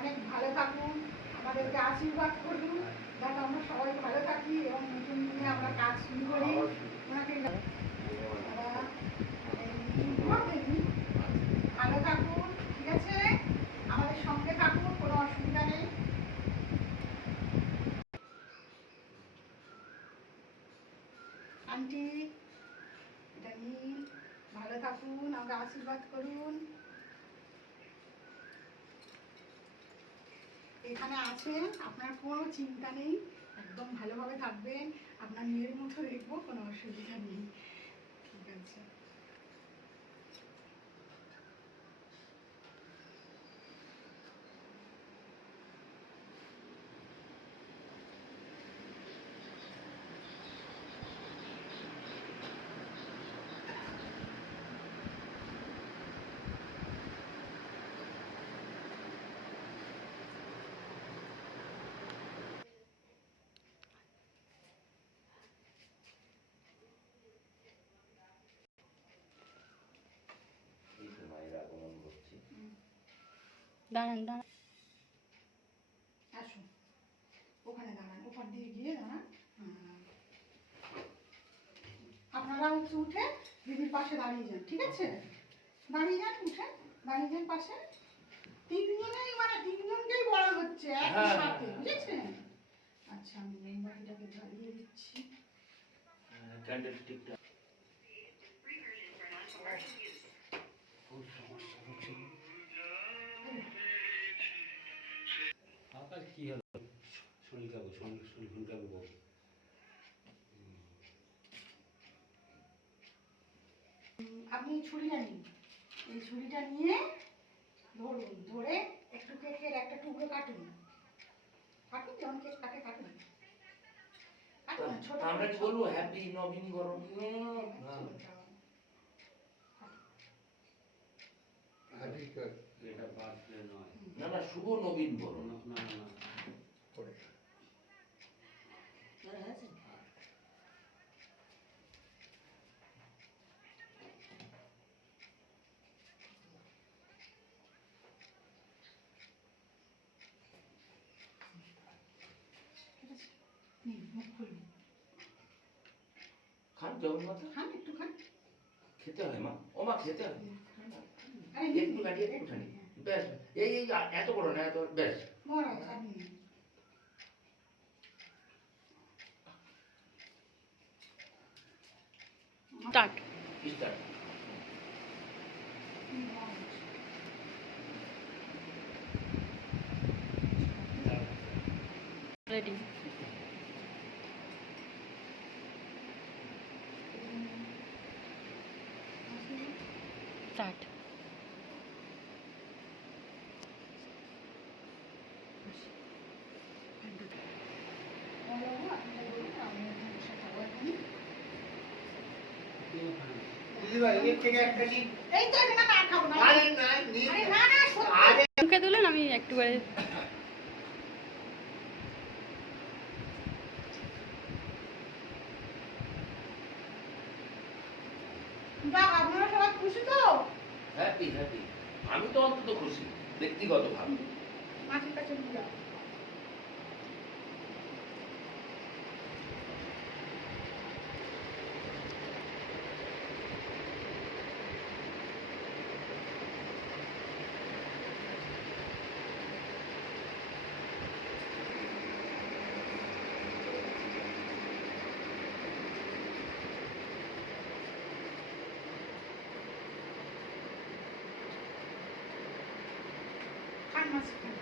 অনেক ভালো থাকুন, আমাদেরকে আশীর্বাদ করুন যাতে আমরা সবাই ভালো থাকি এবং নতুন দিনে আমরা কাজ শুরু করি। ওনাকে ভালো থাকুন, ঠিক আছে? আমাদের সঙ্গে থাকুন, কোনো অসুবিধা নেই। আন্টি এটা নিন, ভালো থাকুন, আমাকে আশীর্বাদ করুন। এখানে আছেন, আপনার কোনো চিন্তা নেই, একদম ভালোভাবে থাকবেন, আপনার মেয়ের মতো দেখবো, কোনো অসুবিধা নেই, ঠিক আছে? দাঁড়ান দাঁড়ান, আসুন ওখানে দাঁড়ান, ওপর দিয়ে গিয়ে দাঁড়ান। আপনারা হচ্ছে উঠে দিদির পাশে দাঁড়িয়ে যান, ঠিক আছে? দাঁড়িয়ে যান, উঠে দাঁড়িয়ে যান পাশে। তিনজনেই মানে তিনজনকেই বলা হচ্ছে একই সাথে, বুঝেছেন? আচ্ছা, আমি মোমবাতিটাকে জ্বালিয়ে দিচ্ছি। ক্যান্ডেল স্টিকটা আকাশ কি হলো? শরীর কাবো, শরীর কাবো। আপনি ছুরিটা নিন, এই ছুরিটা নিয়ে ধরুন, ধরে একটু কেকের একটা টুকরো কাটুন, কাটুন, যেমন কেক কাটে কাটুন। আমরা কি বলবো হ্যাপি নবীনবরণ? এটা বার্থডে নয়, না না, শুভ নবীনবরণ। না না না, খান জগন্নাথ, খান, একটু খান। খেতে হয় মা, ও মা খেতে হয়, আরে একটু কাটি, একটুখানি, ব্যাস। এই এই এত বড় না, এত, ব্যাস। মহারাজ আপনি স্টার্ট। স্টার্ট। রেডি। স্টার্ট। এই তো এটা না খাবো না। আরে না না, সত্যি। মুখে তুলেন, আমি একটু করে যাক, আপনারা সবাই খুশি তো? হ্যাপি হ্যাপি, আমি তো অন্তত খুশি ব্যক্তিগতভাবে। মাছের কাছে নিয়ে যাও। খান মাছ খান।